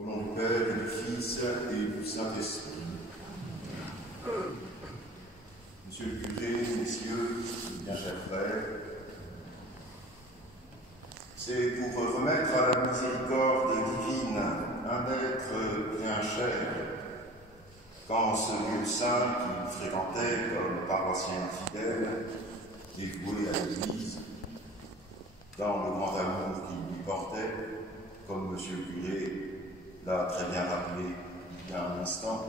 Au nom du Père et du Fils et du Saint-Esprit. Monsieur le curé, messieurs, bien chers frères, c'est pour remettre à la miséricorde divine un être bien cher, quand ce vieux saint qu'il fréquentait comme paroissien fidèle, dévoué à l'Église, dans le grand amour qu'il lui portait, comme monsieur le curé l'a très bien rappelé il y a un instant.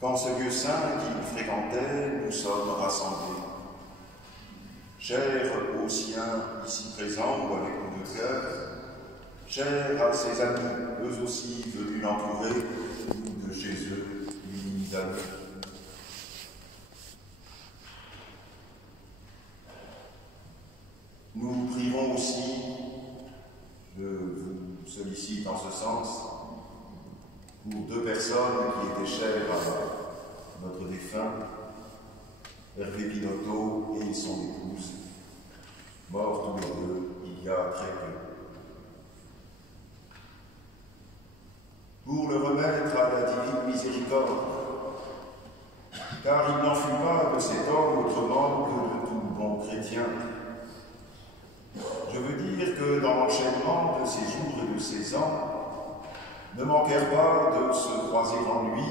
Quand ce vieux saint qu'il fréquentait, nous sommes rassemblés, chers aux siens ici présents ou avec nous de cœur, chers à ses amis, eux aussi venus l'entourer, ou de chez eux, unis d'amis. Nous prierons aussi, je vous sollicite en ce sens, pour deux personnes qui étaient chères à notre défunt, Hervé Pinotto et son épouse, morts tous les deux il y a très peu. Pour le remettre à la divine miséricorde, car il n'en fut pas de cet homme autrement que de tout bon chrétien. Je veux dire que dans l'enchaînement de ses jours et de ses ans, ne manquèrent pas de se croiser en lui,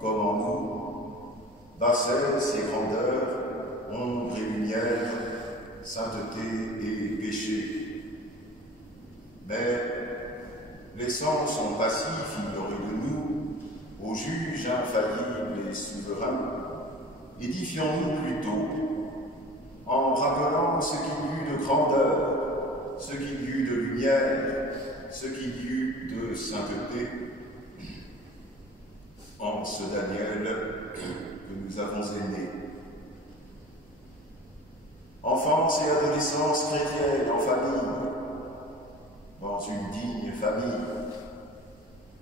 comme en nous, bassesse et grandeur, ombre et lumière, sainteté et péché. Mais, laissant son passif ignoré de nous, au juge infaillible et souverain, édifions-nous plutôt, en rappelant ce qu'il y eut de grandeur, ce qu'il y eut de lumière, ce qu'il y eut de sainteté, en ce Daniel que nous avons aimé. Enfance et adolescence chrétienne en famille, dans une digne famille,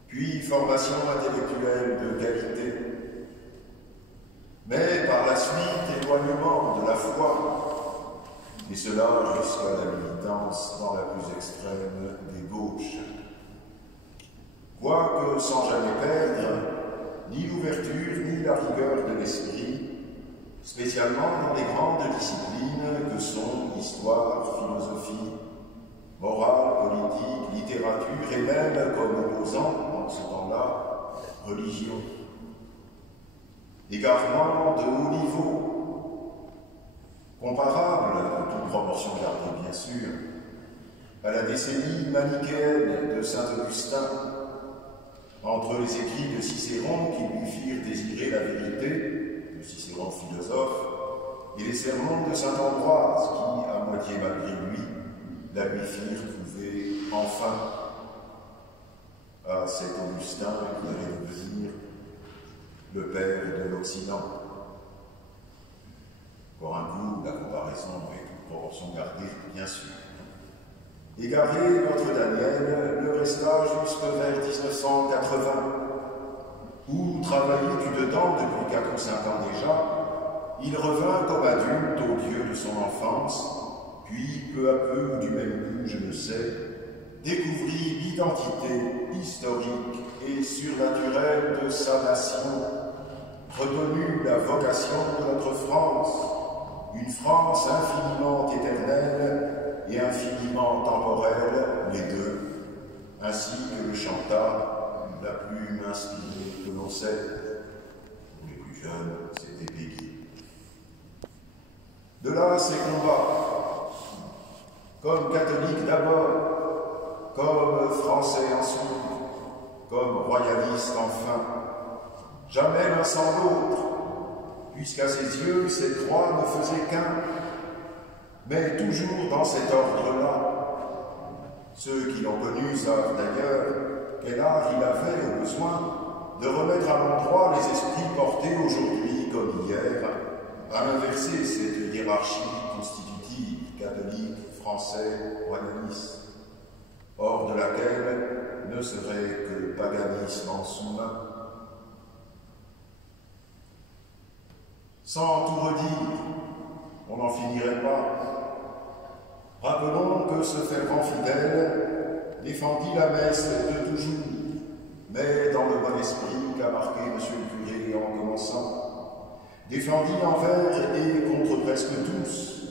puis formation intellectuelle de qualité, mais par la suite éloignement de la foi, et cela jusqu'à la militance dans la plus extrême des gauches. Quoique sans jamais perdre ni l'ouverture ni la rigueur de l'esprit, spécialement dans les grandes disciplines que sont histoire, philosophie, morale, politique, littérature et même, comme opposant en ce temps-là, religion. Égarement de haut niveau, comparable, de toute proportion gardée bien sûr, à la décennie manichéenne de Saint-Augustin, entre les écrits de Cicéron qui lui firent désirer la vérité, de Cicéron philosophe, et les sermons de saint Ambroise qui, à moitié malgré lui, la lui firent trouver enfin à cet Augustin qui allait devenir le père de l'Occident. Encore un coup, la comparaison avec toute proportion gardée, bien sûr. Égaré, notre Daniel le resta jusque vers 1980, où, travaillé du dedans depuis 4 ou 5 ans déjà, il revint comme adulte au Dieu de son enfance, puis, peu à peu, ou du même coup, je ne sais, découvrit l'identité historique et surnaturelle de sa nation, reconnut la vocation de notre France, une France infiniment éternelle et infiniment temporelle, les deux, ainsi que le chanta la plume inspirée que l'on sait. Pour les plus jeunes, c'était Peggy. De là, ses combats, comme catholique d'abord, comme français ensuite, comme royaliste enfin, jamais l'un sans l'autre, puisqu'à ses yeux, ces trois ne faisaient qu'un, mais toujours dans cet ordre-là. Ceux qui l'ont connu savent d'ailleurs quel art il avait au besoin de remettre à l'endroit les esprits portés aujourd'hui comme hier, à inverser cette hiérarchie constitutive, catholique, français, royaliste, hors de laquelle ne serait que le paganisme en sous-main. Sans tout redire, on n'en finirait pas. Rappelons que ce fervent fidèle défendit la messe de toujours, mais dans le bon esprit qu'a marqué M. le curé en commençant, défendit envers et contre presque tous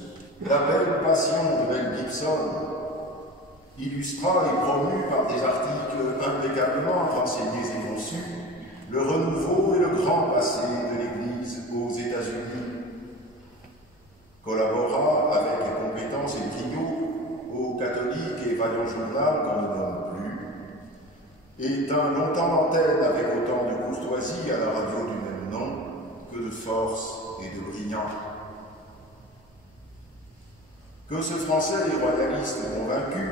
la belle passion de Mel Gibson, illustra et promut par des articles impeccablement renseignés et conçus le renouveau et le grand passé de l'Église aux États-Unis, collabora avec compétence et brio au catholique et vaillant journal qu'on ne nomme plus, et tint longtemps l'antenne avec autant de courtoisie à la radio du même nom que de force et de brillant. Que ce Français et royaliste convaincu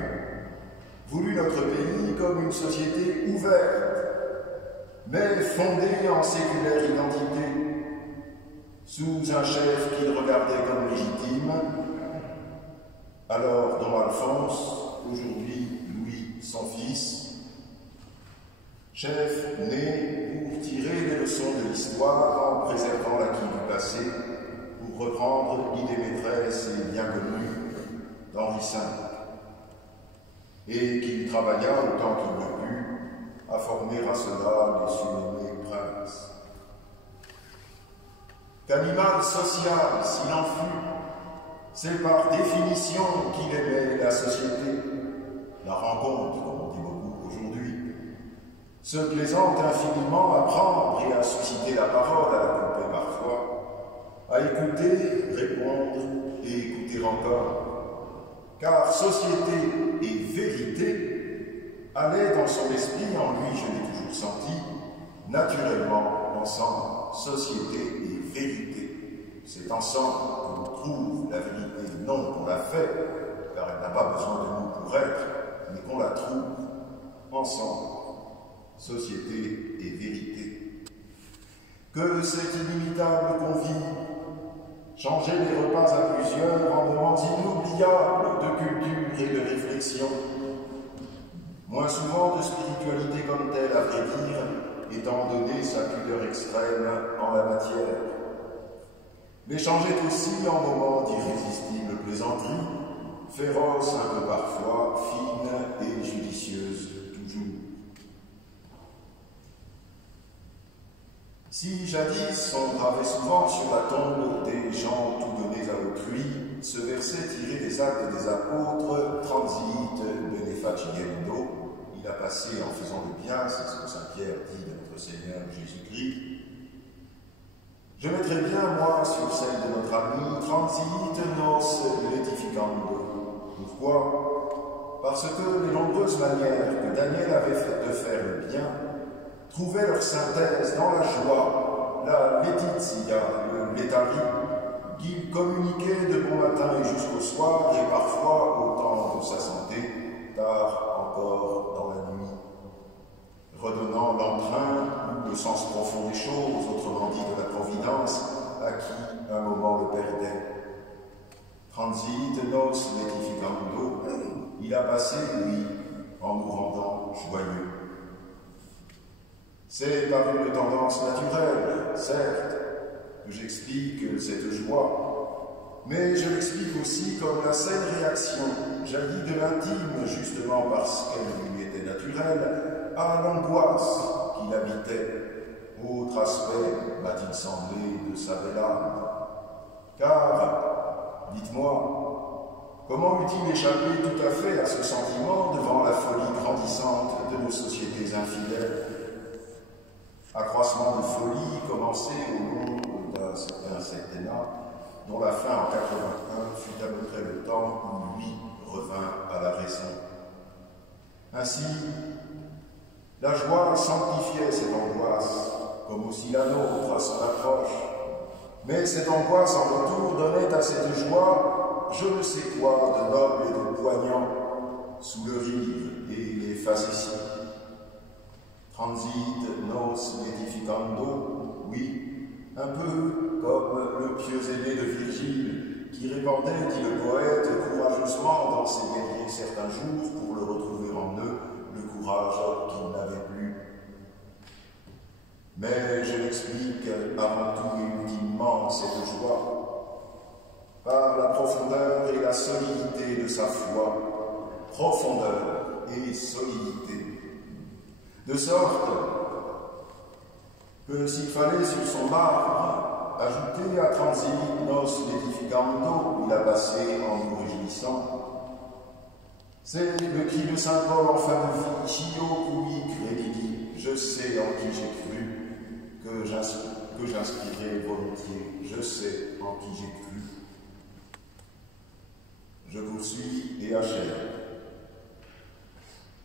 voulut notre pays comme une société ouverte, mais fondée en séculaire identité, sous un chef qu'il regardait comme légitime, alors Don Alphonse, aujourd'hui Louis, son fils, chef né pour tirer les leçons de l'histoire en préservant l'acquis du passé, pour reprendre l'idée maîtresse et bien connue d'Henri V, et qu'il travailla autant qu'il le put à former à cela les surnommés princes. Qu'animal social, s'il en fut, c'est par définition qu'il aimait la société, la rencontre, comme on dit beaucoup aujourd'hui, se plaisant infiniment à prendre et à susciter la parole, à la couper parfois, à écouter, répondre et écouter encore. Car société et vérité allaient dans son esprit, en lui je l'ai toujours senti, naturellement ensemble, société et vérité. C'est ensemble qu'on trouve la vérité, non qu'on la fait, car elle n'a pas besoin de nous pour être, mais qu'on la trouve ensemble, société et vérité. Que cet inimitable convive, changer les repas à plusieurs en moments inoubliables de culture et de réflexion, moins souvent de spiritualité comme telle, à vrai dire, étant donné sa pudeur extrême en la matière. Mais changeait aussi en moments d'irrésistible plaisanterie, féroce un peu parfois, fine et judicieuse toujours. Si jadis on gravait souvent sur la tombe des gens tout donnés à autrui ce verset tiré des actes des apôtres, transit benefaciendo, il a passé en faisant le bien, c'est ce que saint Pierre dit de notre Seigneur Jésus-Christ. Je mettrai bien, moi, sur celle de notre ami, transit nos letificando. Pourquoi? Parce que les nombreuses manières que Daniel avait fait de faire le bien trouvaient leur synthèse dans la joie, la laetitia, le létari, qu'il communiquait de bon matin et jusqu'au soir, et parfois au temps de sa santé, tard encore dans la nuit, redonnant l'entrain ou le sens profond des choses, autrement dit de la providence, à qui un moment le perdait. Transit nos letificando, il a passé, lui, en nous rendant joyeux. C'est par une tendance naturelle, certes, que j'explique cette joie, mais je l'explique aussi comme la saine réaction, jaillie de l'intime, justement parce qu'elle lui était naturelle, à l'angoisse qui l'habitait, autre aspect, m'a-t-il semblé, de sa belle âme. Car, dites-moi, comment eût-il échappé tout à fait à ce sentiment devant la folie grandissante de nos sociétés infidèles? Accroissement de folie commencé au long d'un certain septennat, dont la fin en 81 fut à peu près le temps où lui revint à la raison. Ainsi, la joie sanctifiait cette angoisse, comme aussi la nôtre à son approche, mais cette angoisse en retour donnait à cette joie je ne sais quoi de noble et de poignant sous le rire et les facéties. Transit nos letificando, oui, un peu comme le pieux aimé de Virgile, qui répandait, dit le poète, courageusement dans ses guerriers certains jours pour le retrouver en eux, le courage qu'il n'avait plus. Mais je l'explique avant tout et ultimement cette joie, par la profondeur et la solidité de sa foi, profondeur et solidité. De sorte que s'il fallait sur son marbre ajouter à transit nos edificando, il a passé en nous réjouissant. C'est le cri de Saint Paul en fin de vie, Chio cui credidi, je sais en qui j'ai cru, que j'inspirais volontiers, je sais en qui j'ai cru. Je poursuis et achève.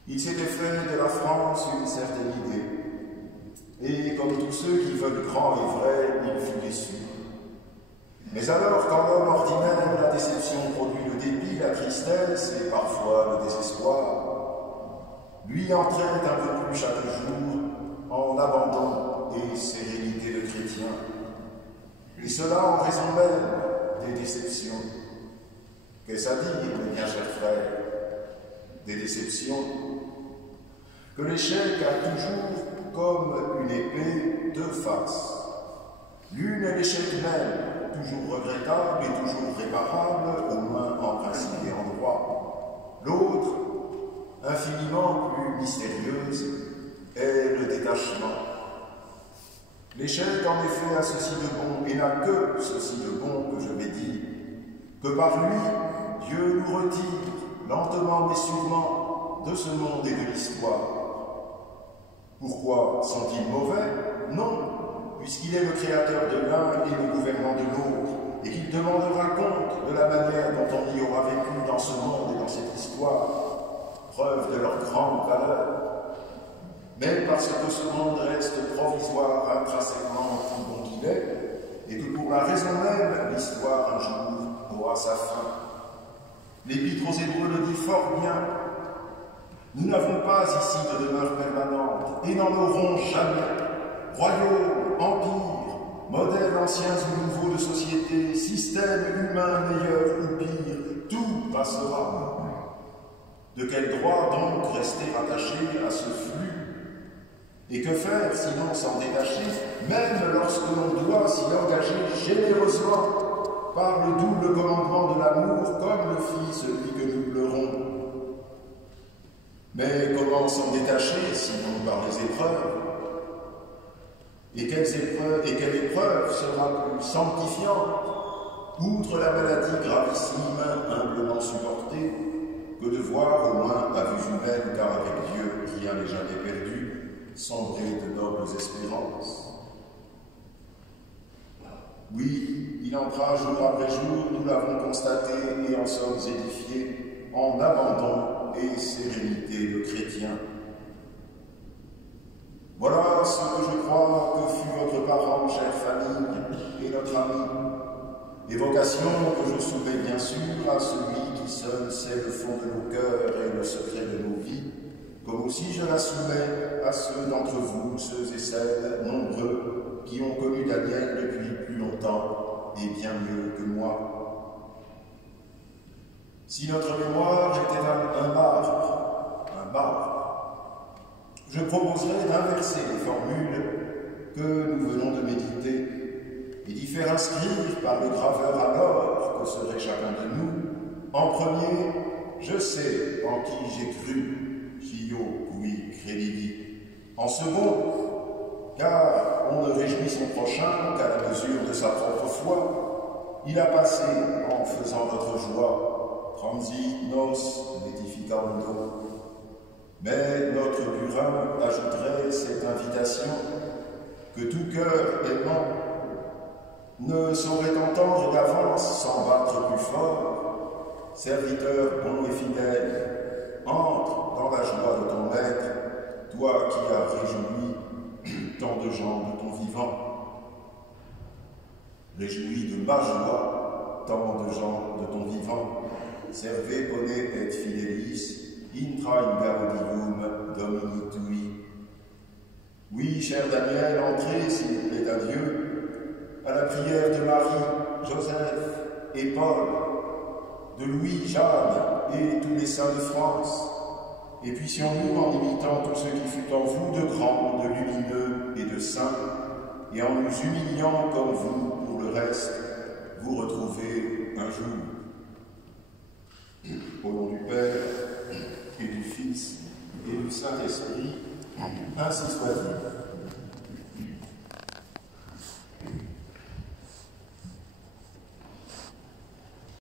Il s'était fait de la France une certaine idée, et comme tous ceux qui veulent grand et vrai, il fut déçu. Mais alors, quand l'homme ordinaire, la déception produit le dépit, la tristesse et parfois le désespoir, lui entrait un peu plus chaque jour en abandon et sérénité de chrétien, et cela en raison même des déceptions. Qu'est-ce à dire, mes bien chers frères? Des déceptions que l'échec a toujours comme une épée deux faces. L'une est l'échec même, toujours regrettable et toujours réparable, au moins en principe et en droit. L'autre, infiniment plus mystérieuse, est le détachement. L'échec, en effet, a ceci de bon, et n'a que ceci de bon que je vais dire, que par lui, Dieu nous retire, lentement mais sûrement, de ce monde et de l'histoire. Pourquoi sont-ils mauvais? Non, puisqu'il est le créateur de l'un et le gouvernant de l'autre, et qu'il demandera compte de la manière dont on y aura vécu dans ce monde et dans cette histoire, preuve de leur grande valeur. Mais parce que ce monde reste provisoire intrinsèquement tout bon qu'il est, et que pour la raison même, l'histoire un jour aura sa fin. L'Épître aux Hébreux le dit fort bien. Nous n'avons pas ici de demeure permanente, et n'en aurons jamais. Royaume, empire, modèles anciens ou nouveaux de société, système humain meilleur ou pire, tout passera. De quel droit donc rester attaché à ce flux? Et que faire sinon s'en détacher, même lorsque l'on doit s'y engager généreusement par le double commandement de l'amour, comme le fit celui que nous pleurons? Mais comment s'en détacher, sinon par les épreuves? Et quelle épreuve sera plus sanctifiante, outre la maladie gravissime, humblement supportée, que de voir, au moins à vue humaine, car avec Dieu rien n'est jamais perdu, sombrer de nobles espérances? Oui, il entra jour après jour, nous l'avons constaté et en sommes édifiés, en abandon et sérénité de chrétiens. Voilà ce que je crois que fut votre parent, chère famille, et notre ami. Évocation que je soumets bien sûr à celui qui seul sait le fond de nos cœurs et le secret de nos vies, comme aussi je la soumets à ceux d'entre vous, ceux et celles nombreux, qui ont connu Daniel depuis plus longtemps et bien mieux que moi. Si notre mémoire était un marbre, je proposerais d'inverser les formules que nous venons de méditer et d'y faire inscrire par le graveur à l'or que serait chacun de nous. En premier, je sais en qui j'ai cru, Chio cui credidi. En second, car on ne réjouit son prochain qu'à la mesure de sa propre foi, il a passé en faisant notre joie, transi nos edificando. Mais notre Burin ajouterait cette invitation que tout cœur aimant ne saurait entendre d'avance sans battre plus fort. Serviteur bon et fidèle, entre dans la joie de ton maître, toi qui as réjoui tant de gens de ton vivant. Réjouis de ma joie tant de gens de ton vivant. Serve bone et fidelis, intra in gaudium Domini tui. Oui, cher Daniel, entrez, s'il vous plaît à Dieu, à la prière de Marie, Joseph et Paul, de Louis, Jeanne et tous les saints de France. Et puissions-nous, en imitant tout ce qui fut en vous de grand, de lumineux et de saint, et en nous humiliant comme vous pour le reste, vous retrouver un jour. Au nom du Père et du Fils Ainsi soit-il.